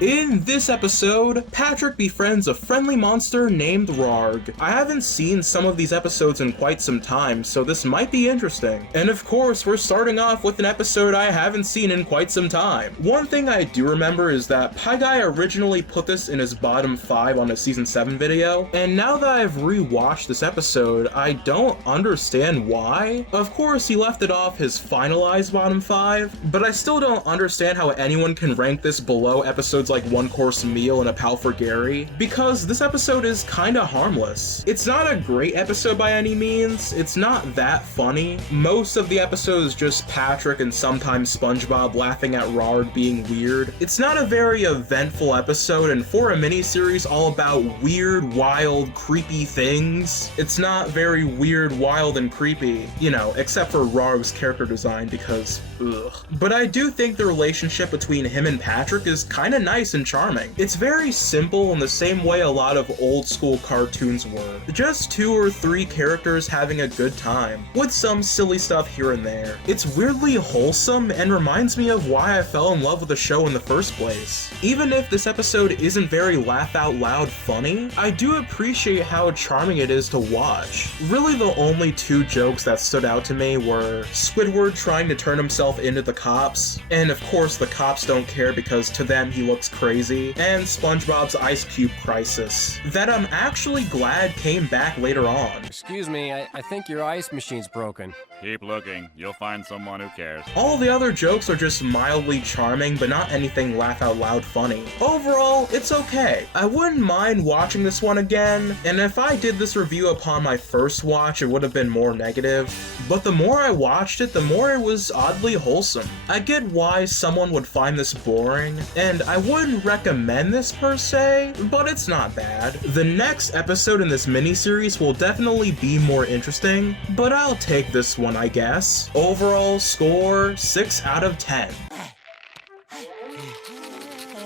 In this episode, Patrick befriends a friendly monster named Rarg. I haven't seen some of these episodes in quite some time, so this might be interesting. And of course, we're starting off with an episode I haven't seen in quite some time. One thing I do remember is that Pie Guy originally put this in his bottom 5 on a season 7 video, and now that I've rewatched this episode, I don't understand why. Of course, he left it off his finalized bottom 5, but I still don't understand how anyone can rank this below episodes like One Course Meal and A Pal for Gary, because this episode is kinda harmless. It's not a great episode by any means, it's not that funny. Most of the episode is just Patrick and sometimes SpongeBob laughing at Rarg being weird. It's not a very eventful episode, and for a miniseries all about weird, wild, creepy things, it's not very weird, wild, and creepy, you know, except for Rarg's character design because, ugh. But I do think the relationship between him and Patrick is kinda nice and charming. It's very simple in the same way a lot of old school cartoons were. Just 2 or 3 characters having a good time, with some silly stuff here and there. It's weirdly wholesome and reminds me of why I fell in love with the show in the first place. Even if this episode isn't very laugh out loud funny, I do appreciate how charming it is to watch. Really the only 2 jokes that stood out to me were Squidward trying to turn himself into the cops, and of course the cops don't care because to them he looks crazy, and SpongeBob's ice cube crisis, that I'm actually glad came back later on. Excuse me, I think your ice machine's broken. Keep looking, you'll find someone who cares. All the other jokes are just mildly charming, but not anything laugh out loud funny. Overall, it's okay. I wouldn't mind watching this one again, and if I did this review upon my first watch, it would have been more negative, but the more I watched it, the more it was oddly wholesome. I get why someone would find this boring, and I wouldn't recommend this per se, but it's not bad. The next episode in this miniseries will definitely be more interesting, but I'll take this one, I guess. Overall score, 6 out of 10.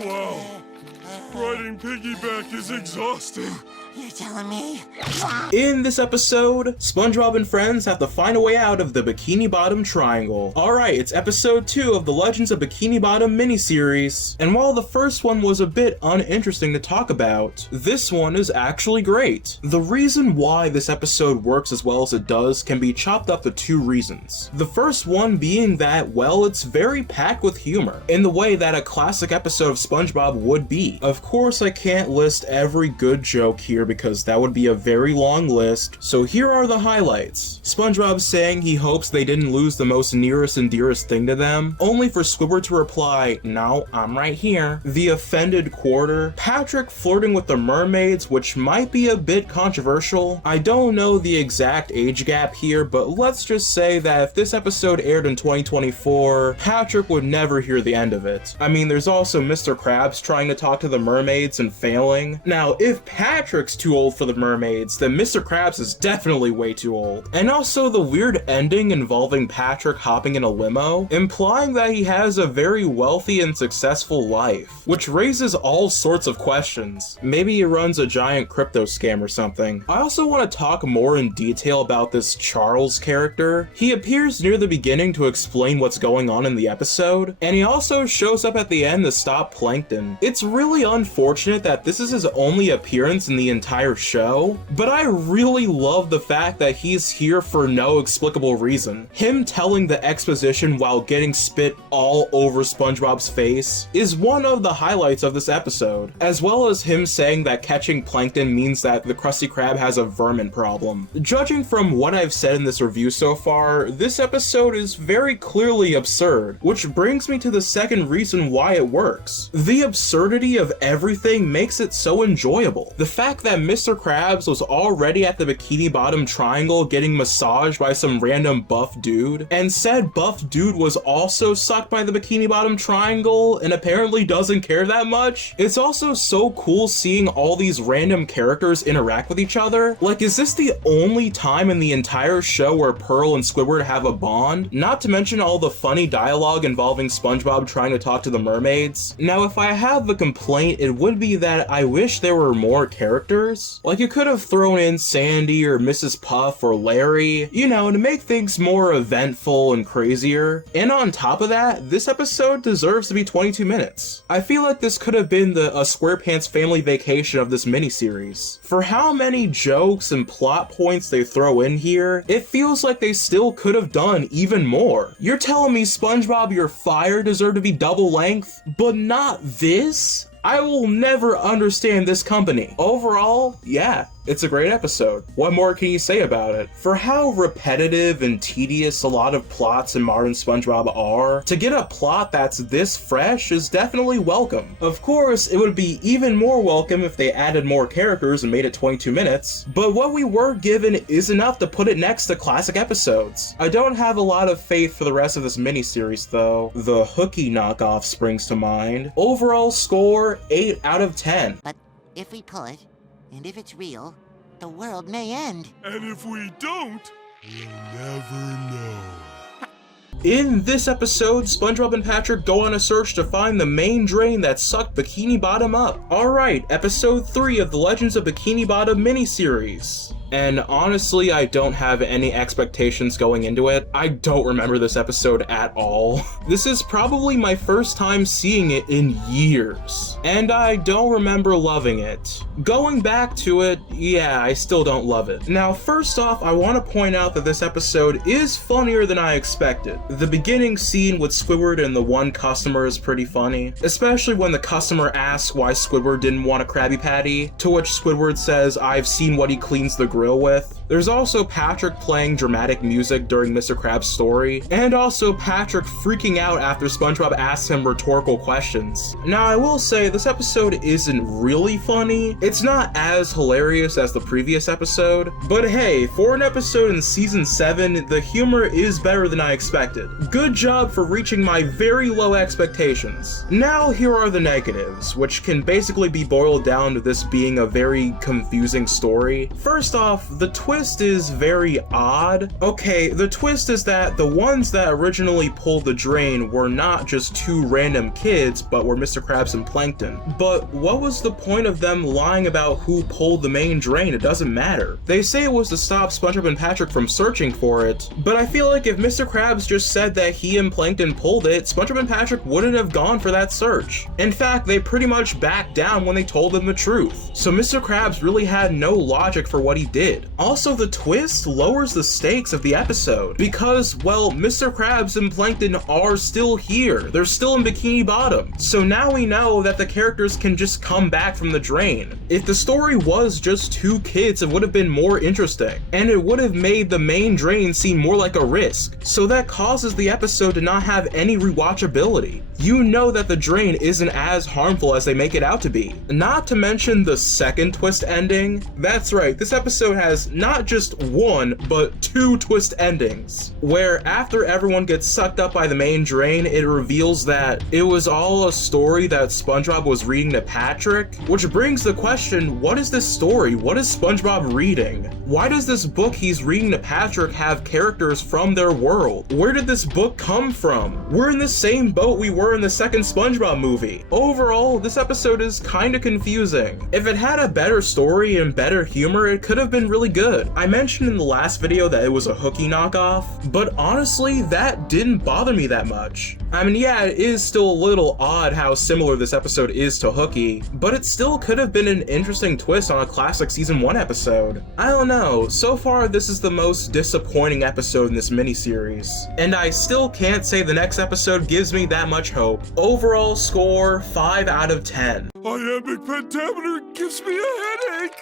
Wow, riding piggyback is exhausting. You're telling me? In this episode, SpongeBob and friends have to find a way out of the Bikini Bottom Triangle. Alright, it's episode 2 of the Legends of Bikini Bottom miniseries, and while the first one was a bit uninteresting to talk about, this one is actually great. The reason why this episode works as well as it does can be chopped up to 2 reasons. The first one being that, well, it's very packed with humor, in the way that a classic episode of SpongeBob would be. Of course, I can't list every good joke here because that would be a very long list, so here are the highlights. SpongeBob saying he hopes they didn't lose the most nearest and dearest thing to them, only for Squidward to reply, "No, I'm right here." The offended quarter. Patrick flirting with the mermaids, which might be a bit controversial. I don't know the exact age gap here, but let's just say that if this episode aired in 2024, Patrick would never hear the end of it. I mean, there's also Mr. Krabs trying to talk to the mermaids and failing. Now, if Patrick's too old for the mermaids, then Mr. Krabs is definitely way too old. And also the weird ending involving Patrick hopping in a limo, implying that he has a very wealthy and successful life, which raises all sorts of questions. Maybe he runs a giant crypto scam or something. I also want to talk more in detail about this Charles character. He appears near the beginning to explain what's going on in the episode, and he also shows up at the end to stop Plankton. It's really unfortunate that this is his only appearance in the entire show, but I really love the fact that he's here for no explicable reason. Him telling the exposition while getting spit all over SpongeBob's face is one of the highlights of this episode, as well as him saying that catching Plankton means that the Krusty Krab has a vermin problem. Judging from what I've said in this review so far, this episode is very clearly absurd, which brings me to the second reason why it works. The absurdity of everything makes it so enjoyable. The fact that Mr. Krabs was already at the Bikini Bottom Triangle getting massaged by some random buff dude, and said buff dude was also sucked by the Bikini Bottom Triangle and apparently doesn't care that much. It's also so cool seeing all these random characters interact with each other. Like, is this the only time in the entire show where Pearl and Squidward have a bond? Not to mention all the funny dialogue involving SpongeBob trying to talk to the mermaids. Now, if I have a complaint, it would be that I wish there were more characters characters. Like, you could have thrown in Sandy or Mrs. Puff or Larry, you know, to make things more eventful and crazier. And on top of that, this episode deserves to be 22 minutes. I feel like this could have been a SquarePants family vacation of this miniseries. For how many jokes and plot points they throw in here, it feels like they still could have done even more. You're telling me SpongeBob You're Fired deserved to be double length, but not this? I will never understand this company. Overall, yeah, it's a great episode. What more can you say about it? For how repetitive and tedious a lot of plots in modern SpongeBob are, to get a plot that's this fresh is definitely welcome. Of course, it would be even more welcome if they added more characters and made it 22 minutes, but what we were given is enough to put it next to classic episodes. I don't have a lot of faith for the rest of this miniseries though. The Hooky knockoff springs to mind. Overall score, 8 out of 10. But if we pull it, and if it's real, the world may end. And if we don't, we'll never know. In this episode, SpongeBob and Patrick go on a search to find the main drain that sucked Bikini Bottom up. Alright, episode 3 of the Legends of Bikini Bottom miniseries. And honestly, I don't have any expectations going into it. I don't remember this episode at all. This is probably my first time seeing it in years, and I don't remember loving it. Going back to it, yeah, I still don't love it. Now, first off, I want to point out that this episode is funnier than I expected. The beginning scene with Squidward and the one customer is pretty funny, especially when the customer asks why Squidward didn't want a Krabby Patty, to which Squidward says, "I've seen what he cleans the grill with." There's also Patrick playing dramatic music during Mr. Krabs' story, and also Patrick freaking out after SpongeBob asks him rhetorical questions. Now, I will say this episode isn't really funny. It's not as hilarious as the previous episode, but hey, for an episode in season 7, the humor is better than I expected. Good job for reaching my very low expectations. Now, here are the negatives, which can basically be boiled down to this being a very confusing story. First off, the twist is very odd. Okay, the twist is that the ones that originally pulled the drain were not just two random kids, but were Mr. Krabs and Plankton. But what was the point of them lying about who pulled the main drain? It doesn't matter. They say it was to stop SpongeBob and Patrick from searching for it, but I feel like if Mr. Krabs just said that he and Plankton pulled it, SpongeBob and Patrick wouldn't have gone for that search. In fact, they pretty much backed down when they told them the truth. So Mr. Krabs really had no logic for what he did. Also, the twist lowers the stakes of the episode because, well, Mr. Krabs and Plankton are still here. They're still in Bikini Bottom. So now we know that the characters can just come back from the drain. If the story was just two kids, it would have been more interesting, and it would have made the main drain seem more like a risk. So that causes the episode to not have any rewatchability. You know that the drain isn't as harmful as they make it out to be. Not to mention the second twist ending. That's right, this episode has not just one, but two twist endings, where after everyone gets sucked up by the main drain, it reveals that it was all a story that SpongeBob was reading to Patrick, which brings the question, what is this story? What is SpongeBob reading? Why does this book he's reading to Patrick have characters from their world? Where did this book come from? We're in the same boat we were in the second SpongeBob movie. Overall, this episode is kinda confusing. If it had a better story and better humor, it could have been really good. I mentioned in the last video that it was a Hooky knockoff, but honestly, that didn't bother me that much. I mean, yeah, it is still a little odd how similar this episode is to Hooky, but it still could have been an interesting twist on a classic season 1 episode. I don't know, so far this is the most disappointing episode in this miniseries, and I still can't say the next episode gives me that much hope. Overall score, 5 out of 10. Iambic pentameter gives me a headache.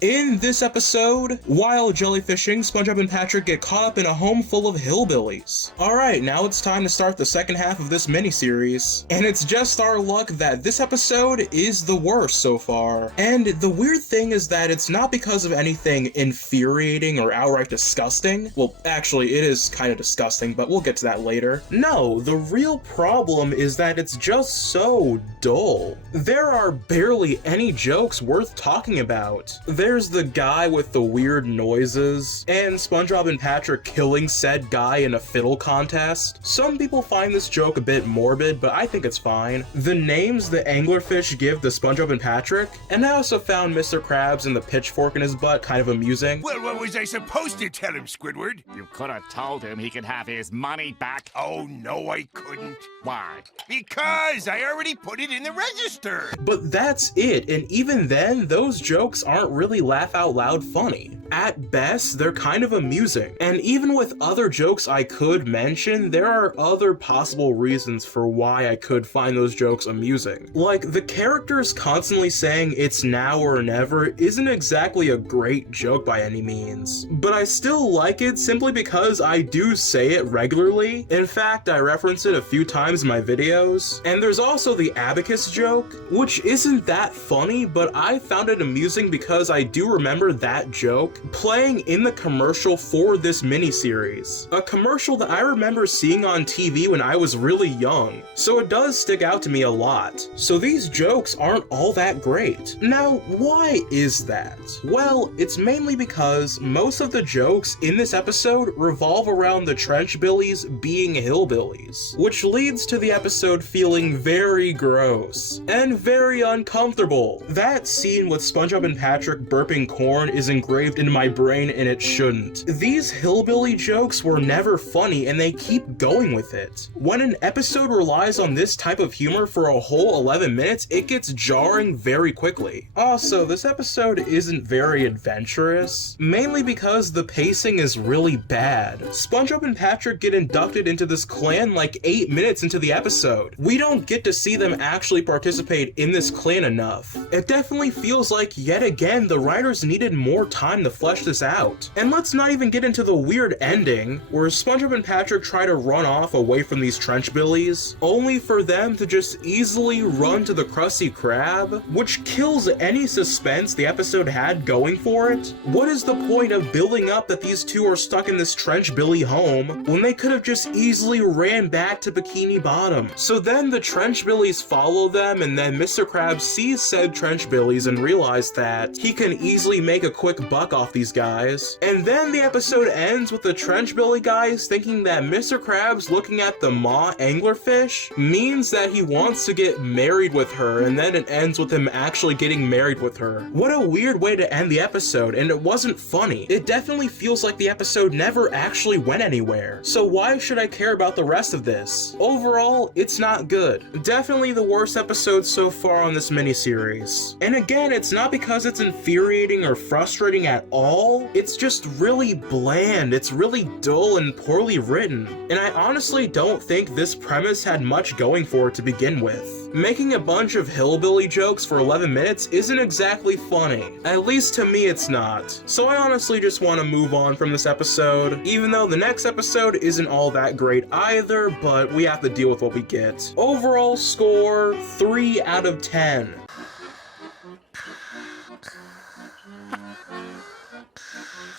In this episode, while jellyfishing, SpongeBob and Patrick get caught up in a home full of hillbillies. Alright, now it's time to start the second half of this miniseries, and it's just our luck that this episode is the worst so far. And the weird thing is that it's not because of anything infuriating or outright disgusting. Well, actually, it is kind of disgusting, but we'll get to that later. No, the real problem is that it's just so dull. There are barely any jokes worth talking about. There's the guy with the weird noises, and SpongeBob and Patrick killing said guy in a fiddle contest. Some people find this joke a bit morbid, but I think it's fine. The names the anglerfish give to SpongeBob and Patrick, and I also found Mr. Krabs and the pitchfork in his butt kind of amusing. Well, what was I supposed to tell him, Squidward? You could have told him he could have his money back. Oh, no, I couldn't. Why? Because I already put it in the register. But that's it, and even then, those jokes aren't really laugh out loud funny. At best, they're kind of amusing. And even with other jokes I could mention, there are other possible reasons for why I could find those jokes amusing. Like, the characters constantly saying it's now or never isn't exactly a great joke by any means. But I still like it simply because I do say it regularly. In fact, I reference it a few times in my videos. And there's also the abacus joke, which isn't that funny, but I found it amusing because I do remember that joke playing in the commercial for this miniseries. A commercial that I remember seeing on TV when I was really young, so it does stick out to me a lot. So these jokes aren't all that great. Now, why is that? Well, it's mainly because most of the jokes in this episode revolve around the Trenchbillies being hillbillies, which leads to the episode feeling very gross and very uncomfortable. That scene with SpongeBob and Patrick burping corn is engraved in my brain, and it shouldn't. These hillbilly jokes were never funny, and they keep going with it. When an episode relies on this type of humor for a whole 11 minutes, it gets jarring very quickly. Also, this episode isn't very adventurous, mainly because the pacing is really bad. SpongeBob and Patrick get inducted into this clan like 8 minutes into the episode. We don't get to see them actually participate in this clan enough. It definitely feels like, yet again, the writers needed more time to flesh this out. And let's not even get into the weird ending, where SpongeBob and Patrick try to run off away from these Trenchbillies, only for them to just easily run to the Krusty Krab, which kills any suspense the episode had going for it. What is the point of building up that these two are stuck in this Trenchbilly home, when they could have just easily ran back to Bikini Bottom? So then the Trenchbillies follow them, and then Mr. Krabs sees said Trenchbillies and realizes that he can easily make a quick buck off these guys. And then the episode ends with the Trenchbilly guys thinking that Mr. Krabs looking at the maw anglerfish means that he wants to get married with her, and then it ends with him actually getting married with her. What a weird way to end the episode, and it wasn't funny. It definitely feels like the episode never actually went anywhere. So why should I care about the rest of this? Overall, it's not good. Definitely the worst episode so far on this miniseries. And again, it's not because it's infuriating or frustrating at all, it's just really bland, it's really dull and poorly written. And I honestly don't think this premise had much going for it to begin with. Making a bunch of hillbilly jokes for 11 minutes isn't exactly funny. At least to me it's not. So I honestly just want to move on from this episode, even though the next episode isn't all that great either, but we have to deal with what we get. Overall score, 3 out of 10.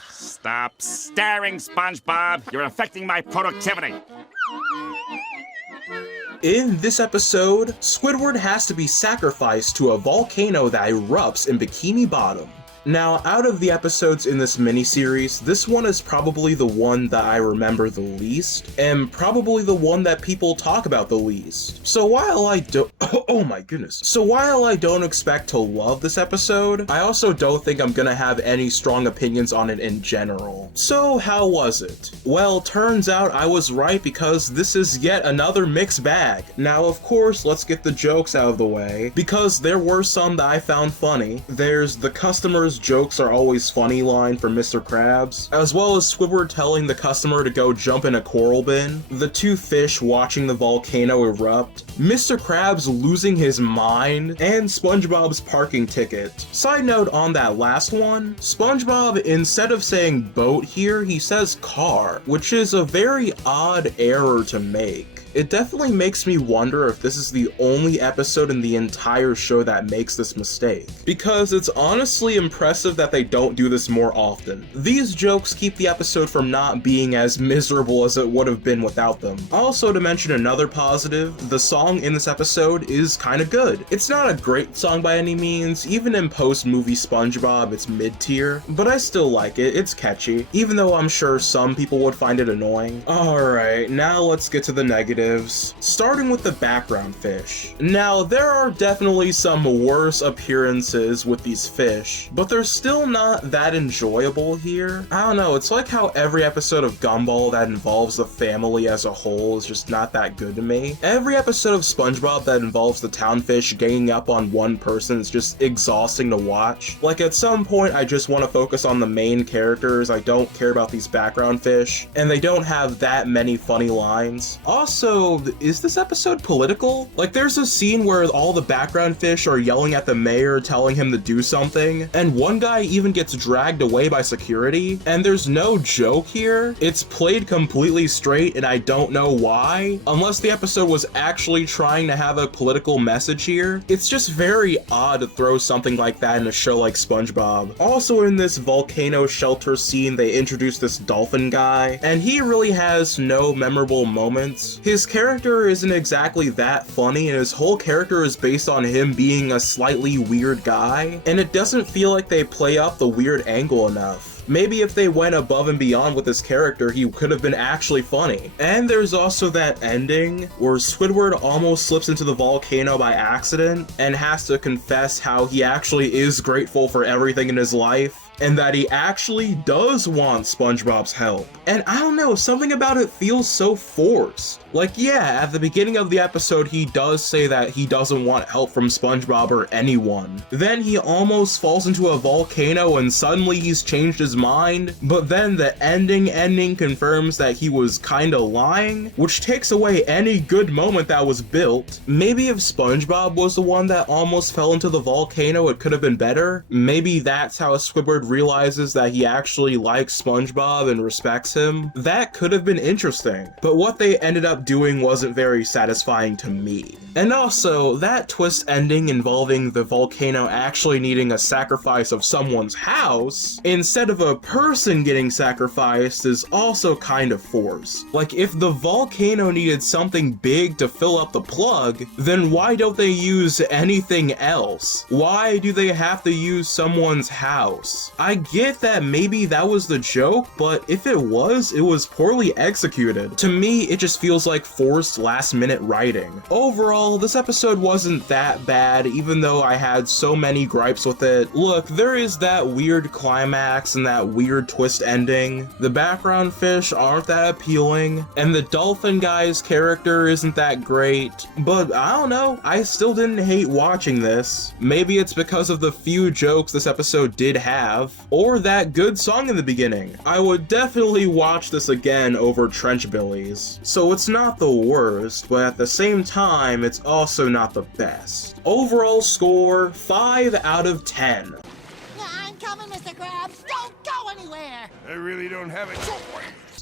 Stop staring, SpongeBob. You're affecting my productivity. In this episode, Squidward has to be sacrificed to a volcano that erupts in Bikini Bottom. Now, out of the episodes in this miniseries, this one is probably the one that I remember the least, and probably the one that people talk about the least. So while I don't- oh my goodness. So while I don't expect to love this episode, I also don't think I'm gonna have any strong opinions on it in general. So how was it? Well, turns out I was right because this is yet another mixed bag. Now, of course, let's get the jokes out of the way, because there were some that I found funny. There's the customer's jokes are always funny line from Mr. Krabs, as well as Squidward telling the customer to go jump in a coral bin, the two fish watching the volcano erupt, Mr. Krabs losing his mind, and SpongeBob's parking ticket. Side note on that last one, SpongeBob, instead of saying boat here, he says car, which is a very odd error to make. It definitely makes me wonder if this is the only episode in the entire show that makes this mistake, because it's honestly impressive that they don't do this more often. These jokes keep the episode from not being as miserable as it would have been without them. Also, to mention another positive, the song in this episode is kind of good. It's not a great song by any means, even in post-movie SpongeBob it's mid-tier, but I still like it, it's catchy, even though I'm sure some people would find it annoying. Alright, now let's get to the negatives, starting with the background fish. Now, there are definitely some worse appearances with these fish, but they're still not that enjoyable here. I don't know, it's like how every episode of Gumball that involves the family as a whole is just not that good to me. Every episode of SpongeBob that involves the townfish ganging up on one person is just exhausting to watch. Like, at some point I just want to focus on the main characters, I don't care about these background fish, and they don't have that many funny lines. Also, is this episode political? Like, there's a scene where all the background fish are yelling at the mayor telling him to do something, and one guy even gets dragged away by security, and there's no joke here. It's played completely straight and I don't know why, unless the episode was actually trying to have a political message here. It's just very odd to throw something like that in a show like SpongeBob. Also, in this volcano shelter scene, they introduce this dolphin guy, and he really has no memorable moments. His character isn't exactly that funny, and his whole character is based on him being a slightly weird guy, and it doesn't feel like they play up the weird angle enough. Maybe if they went above and beyond with his character, he could have been actually funny. And there's also that ending where Squidward almost slips into the volcano by accident and has to confess how he actually is grateful for everything in his life, and that he actually does want SpongeBob's help. And I don't know, something about it feels so forced. Like, yeah, at the beginning of the episode, he does say that he doesn't want help from SpongeBob or anyone. Then he almost falls into a volcano and suddenly he's changed his mind, but then the ending confirms that he was kinda lying, which takes away any good moment that was built. Maybe if SpongeBob was the one that almost fell into the volcano, it could have been better. Maybe that's how Squidward realizes that he actually likes SpongeBob and respects him. That could have been interesting, but what they ended up doing wasn't very satisfying to me. And also, that twist ending involving the volcano actually needing a sacrifice of someone's house instead of a person getting sacrificed is also kind of forced. Like, if the volcano needed something big to fill up the plug, then why don't they use anything else? Why do they have to use someone's house? I get that maybe that was the joke, but if it was poorly executed. To me, it just feels like forced last-minute writing. Overall, this episode wasn't that bad, even though I had so many gripes with it. Look, there is that weird climax and that weird twist ending. The background fish aren't that appealing, and the dolphin guy's character isn't that great, but I don't know, I still didn't hate watching this. Maybe it's because of the few jokes this episode did have, or that good song in the beginning. I would definitely watch this again over Trenchbillies. So it's not the worst, but at the same time, it's also not the best. Overall score, 5 out of 10. I'm coming, Mr. Krabs. Don't go anywhere. I really don't have a choice.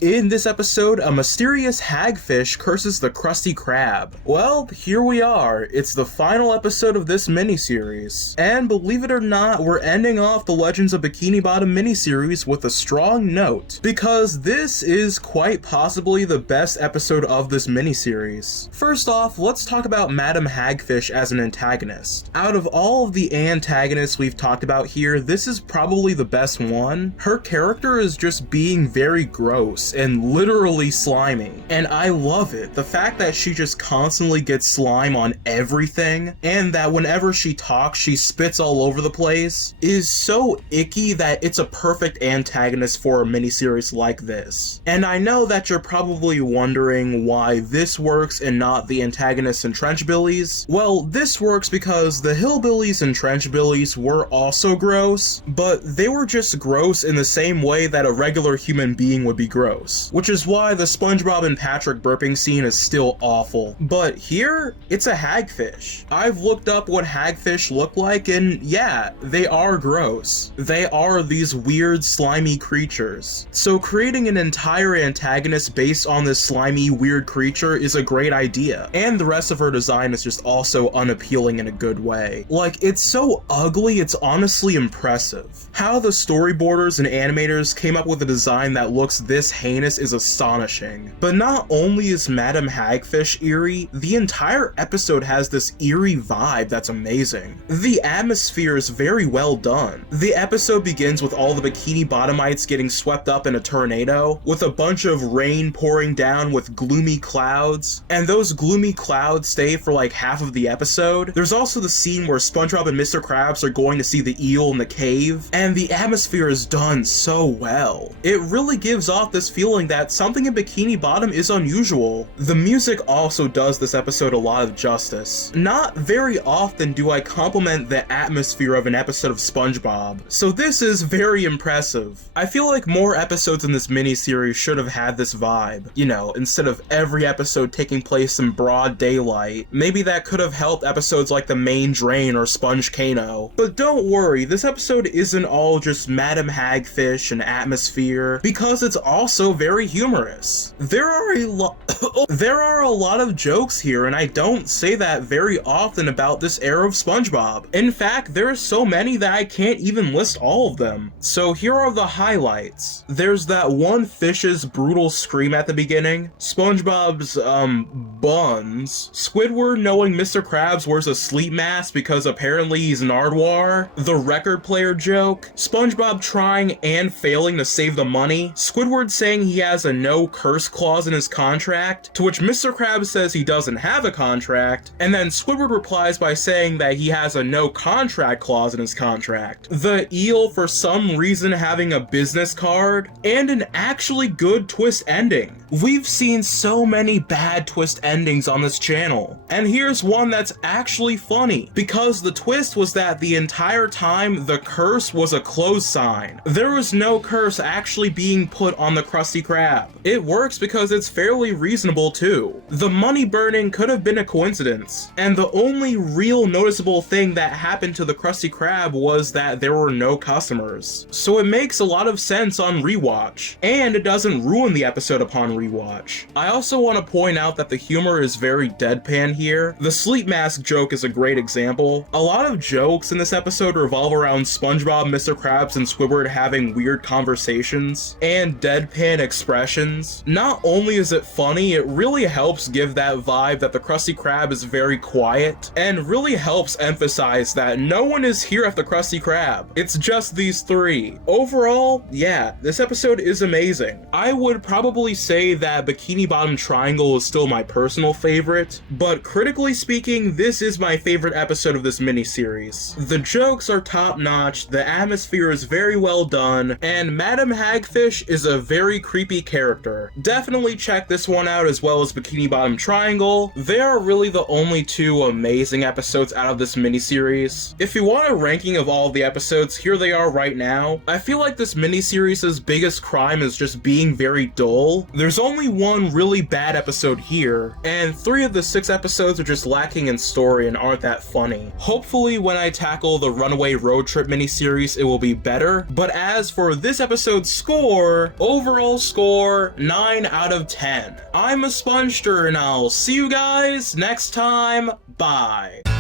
In this episode, a mysterious hagfish curses the Krusty Krab. Well, here we are. It's the final episode of this miniseries. And believe it or not, we're ending off the Legends of Bikini Bottom miniseries with a strong note, because this is quite possibly the best episode of this miniseries. First off, let's talk about Madam Hagfish as an antagonist. Out of all of the antagonists we've talked about here, this is probably the best one. Her character is just being very gross and literally slimy, and I love it. The fact that she just constantly gets slime on everything, and that whenever she talks she spits all over the place, is so icky that it's a perfect antagonist for a miniseries like this. And I know that you're probably wondering why this works and not the antagonists in Trenchbillies. Well, this works because the Hillbillies and Trenchbillies were also gross, but they were just gross in the same way that a regular human being would be gross. gross, which is why the SpongeBob and Patrick burping scene is still awful. But here, it's a hagfish. I've looked up what hagfish look like, and yeah, they are gross. They are these weird, slimy creatures. So creating an entire antagonist based on this slimy, weird creature is a great idea. And the rest of her design is just also unappealing in a good way. Like, it's so ugly, it's honestly impressive. How the storyboarders and animators came up with a design that looks this heinous is astonishing. But not only is Madam Hagfish eerie, the entire episode has this eerie vibe that's amazing. The atmosphere is very well done. The episode begins with all the Bikini Bottomites getting swept up in a tornado, with a bunch of rain pouring down with gloomy clouds, and those gloomy clouds stay for like half of the episode. There's also the scene where SpongeBob and Mr. Krabs are going to see the eel in the cave, and the atmosphere is done so well. It really gives off this feeling that something in Bikini Bottom is unusual. The music also does this episode a lot of justice. Not very often do I compliment the atmosphere of an episode of SpongeBob, so this is very impressive. I feel like more episodes in this miniseries should have had this vibe, you know, instead of every episode taking place in broad daylight. Maybe that could have helped episodes like The Main Drain or Sponge Kano. But don't worry, this episode isn't all just Madam Hagfish and atmosphere, because it's also very humorous. There are a lot of jokes here, and I don't say that very often about this era of SpongeBob. In fact, there are so many that I can't even list all of them. So here are the highlights. There's that one fish's brutal scream at the beginning, SpongeBob's, buns, Squidward knowing Mr. Krabs wears a sleep mask because apparently he's Nardwuar, the record player joke, SpongeBob trying and failing to save the money, Squidward saying he has a no curse clause in his contract, to which Mr. Krabs says he doesn't have a contract, and then Squidward replies by saying that he has a no contract clause in his contract, the eel for some reason having a business card, and an actually good twist ending. We've seen so many bad twist endings on this channel, and here's one that's actually funny, because the twist was that the entire time the curse was a close sign. There was no curse actually being put on the Krusty Krab. It works because it's fairly reasonable too. The money burning could have been a coincidence, and the only real noticeable thing that happened to the Krusty Krab was that there were no customers. So it makes a lot of sense on rewatch, and it doesn't ruin the episode upon rewatch. I also want to point out that the humor is very deadpan here. The sleep mask joke is a great example. A lot of jokes in this episode revolve around SpongeBob, Mr. Krabs, and Squidward having weird conversations and deadpan expressions. Not only is it funny, it really helps give that vibe that the Krusty Krab is very quiet, and really helps emphasize that no one is here at the Krusty Krab. It's just these three. Overall, yeah, this episode is amazing. I would probably say that Bikini Bottom Triangle is still my personal favorite, but critically speaking, this is my favorite episode of this miniseries. The jokes are top-notch, the atmosphere is very well done, and Madam Hagfish is a very creepy character. Definitely check this one out as well as Bikini Bottom Triangle. They are really the only two amazing episodes out of this miniseries. If you want a ranking of all of the episodes, here they are right now. I feel like this miniseries' biggest crime is just being very dull. There's only one really bad episode here, and 3 of the 6 episodes are just lacking in story and aren't that funny. Hopefully when I tackle the Runaway Road Trip miniseries, it will be better, but as for this episode's score, overall score, 9 out of 10. I'm a Spongestur, and I'll see you guys next time. Bye.